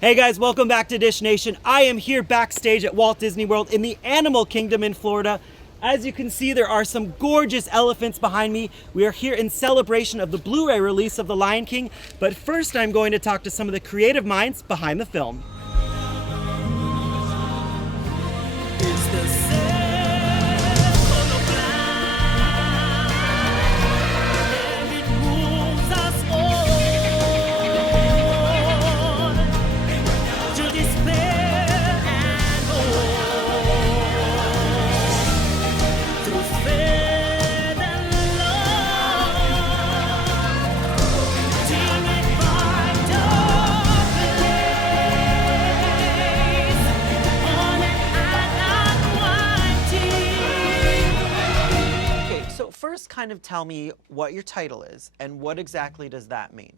Hey guys, welcome back to Dish Nation. I am here backstage at Walt Disney World in the Animal Kingdom in Florida. As you can see, there are some gorgeous elephants behind me. We are here in celebration of the Blu-ray release of The Lion King, but first I'm going to talk to some of the creative minds behind the film. First, kind of tell me what your title is and what exactly does that mean?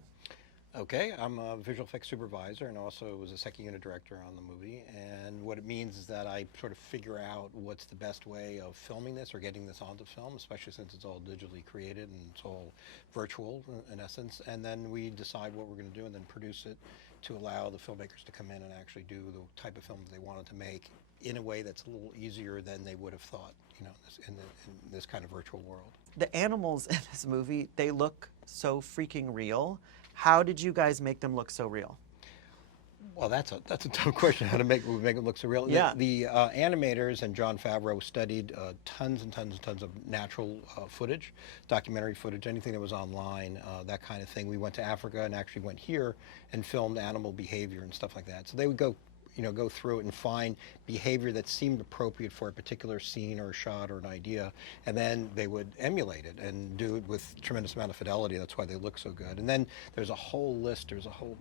Okay, I'm a visual effects supervisor and also was a second unit director on the movie. And what it means is that I sort of figure out what's the best way of filming this or getting this onto film, especially since it's all digitally created and it's all virtual in essence. And then we decide what we're going to do and then produce it to allow the filmmakers to come in and actually do the type of film they wanted to make in a way that's a little easier than they would have thought, you know, in this kind of virtual world. The animals in this movie, they look so freaking real. How did you guys make them look so real? Well, that's a tough question. How to make it look so real? Yeah. The animators and Jon Favreau studied tons and tons and tons of natural footage, documentary footage, anything that was online, that kind of thing. We went to Africa and actually went here and filmed animal behavior and stuff like that. So they would go through it and find behavior that seemed appropriate for a particular scene or a shot or an idea, and then they would emulate it and do it with tremendous amount of fidelity. That's why they look so good. And then there's a whole list, there's a whole,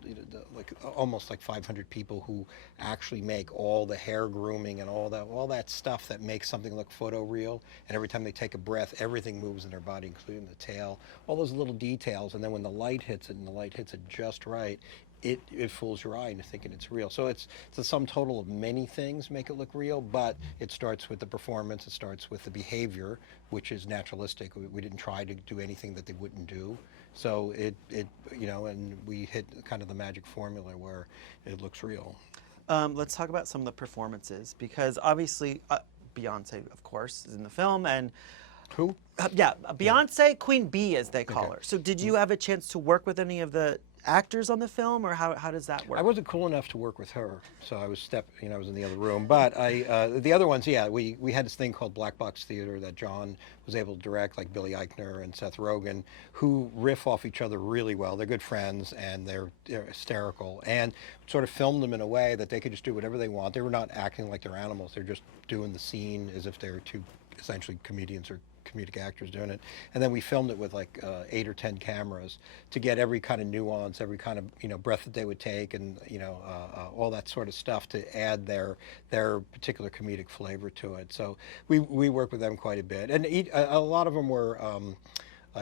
like almost like 500 people who actually make all the hair grooming and all that stuff that makes something look photoreal. And every time they take a breath, everything moves in their body, including the tail, all those little details. And then when the light hits it and the light hits it just right, it fools your eye into thinking it's real. So it's the sum total of many things make it look real, but it starts with the performance, it starts with the behavior, which is naturalistic. We didn't try to do anything that they wouldn't do. So and we hit kind of the magic formula where it looks real. Let's talk about some of the performances, because obviously Beyonce, of course, is in the film, and who? Beyonce, Queen Bee, as they call her. So did you have a chance to work with any of the actors on the film, or how does that work? I wasn't cool enough to work with her, so I was I was in the other room. But the other ones, we had this thing called Black Box Theater that John was able to direct, like Billy Eichner and Seth Rogen, who riff off each other really well. They're good friends and they're hysterical, and sort of filmed them in a way that they could just do whatever they want. They were not acting like they're animals. They're just doing the scene as if they were two essentially comedians or comedic actors doing it. And then we filmed it with like 8 or 10 cameras to get every kind of nuance, every kind of breath that they would take, and all that sort of stuff to add their particular comedic flavor to it. So we work with them quite a bit, and a lot of them were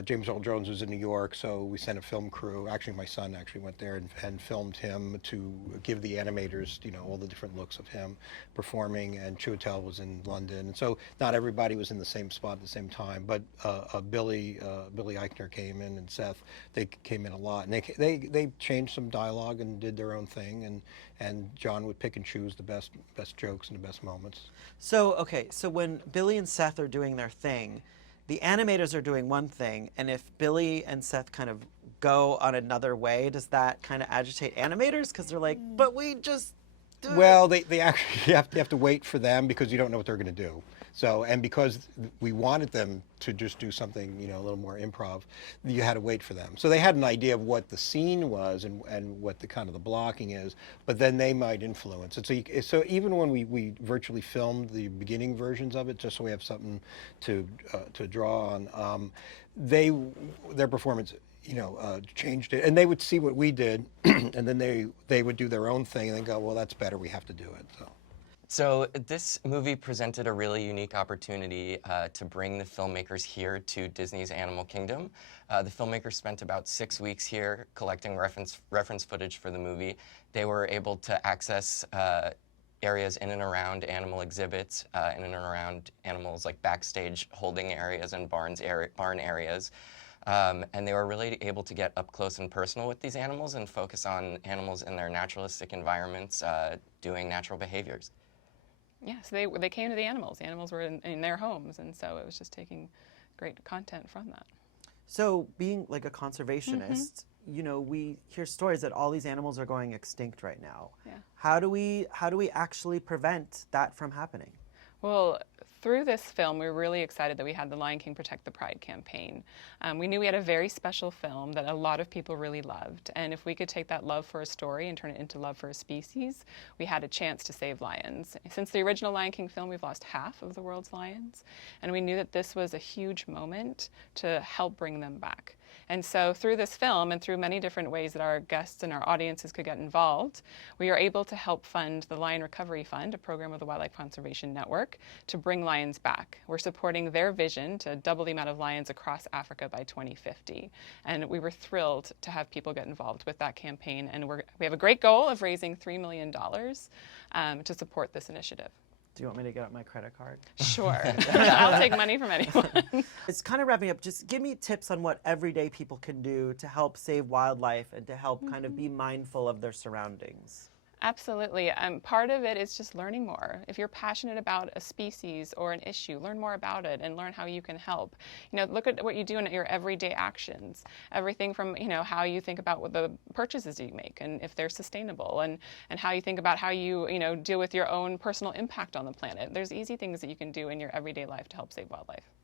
James Earl Jones was in New York, so we sent a film crew. Actually, my son actually went there and filmed him to give the animators, all the different looks of him performing. And Chiwetel was in London, and so not everybody was in the same spot at the same time. But Billy Eichner came in, and Seth, they came in a lot, and they changed some dialogue and did their own thing. And John would pick and choose the best jokes and the best moments. So when Billy and Seth are doing their thing, the animators are doing one thing, and if Billy and Seth kind of go on another way, does that kind of agitate animators? Because they're like, but we just do Well, they actually you have to wait for them because you don't know what they're going to do. So, and because we wanted them to just do something, a little more improv, you had to wait for them. So they had an idea of what the scene was and what the kind of the blocking is, but then they might influence it. So even when we virtually filmed the beginning versions of it, just so we have something to draw on, their performance changed it, and they would see what we did, and then they would do their own thing and then go, well, that's better, we have to do it. So this movie presented a really unique opportunity to bring the filmmakers here to Disney's Animal Kingdom. The filmmakers spent about 6 weeks here collecting reference footage for the movie. They were able to access areas in and around animal exhibits, in and around animals like backstage holding areas and barn areas. And they were really able to get up close and personal with these animals and focus on animals in their naturalistic environments doing natural behaviors. Yeah, so they came to the animals. The animals were in their homes, and so it was just taking great content from that. So being like a conservationist, you know, we hear stories that all these animals are going extinct right now. Yeah. How do we actually prevent that from happening? Well, through this film, we were really excited that we had the Lion King Protect the Pride campaign. We knew we had a very special film that a lot of people really loved, and if we could take that love for a story and turn it into love for a species, we had a chance to save lions. Since the original Lion King film, we've lost half of the world's lions, and we knew that this was a huge moment to help bring them back. And so through this film and through many different ways that our guests and our audiences could get involved, we are able to help fund the Lion Recovery Fund, a program of the Wildlife Conservation Network, to bring lions back. We're supporting their vision to double the amount of lions across Africa by 2050. And we were thrilled to have people get involved with that campaign. And we have a great goal of raising $3 million to support this initiative. Do you want me to get out my credit card? Sure. I'll take money from anyone. It's kind of wrapping up. Just give me tips on what everyday people can do to help save wildlife and to help kind of be mindful of their surroundings. Absolutely. Part of it is just learning more. If you're passionate about a species or an issue, learn more about it and learn how you can help. You know, look at what you do in your everyday actions. Everything from, you know, how you think about what the purchases you make and if they're sustainable, and how you think about how you know, deal with your own personal impact on the planet. There's easy things that you can do in your everyday life to help save wildlife.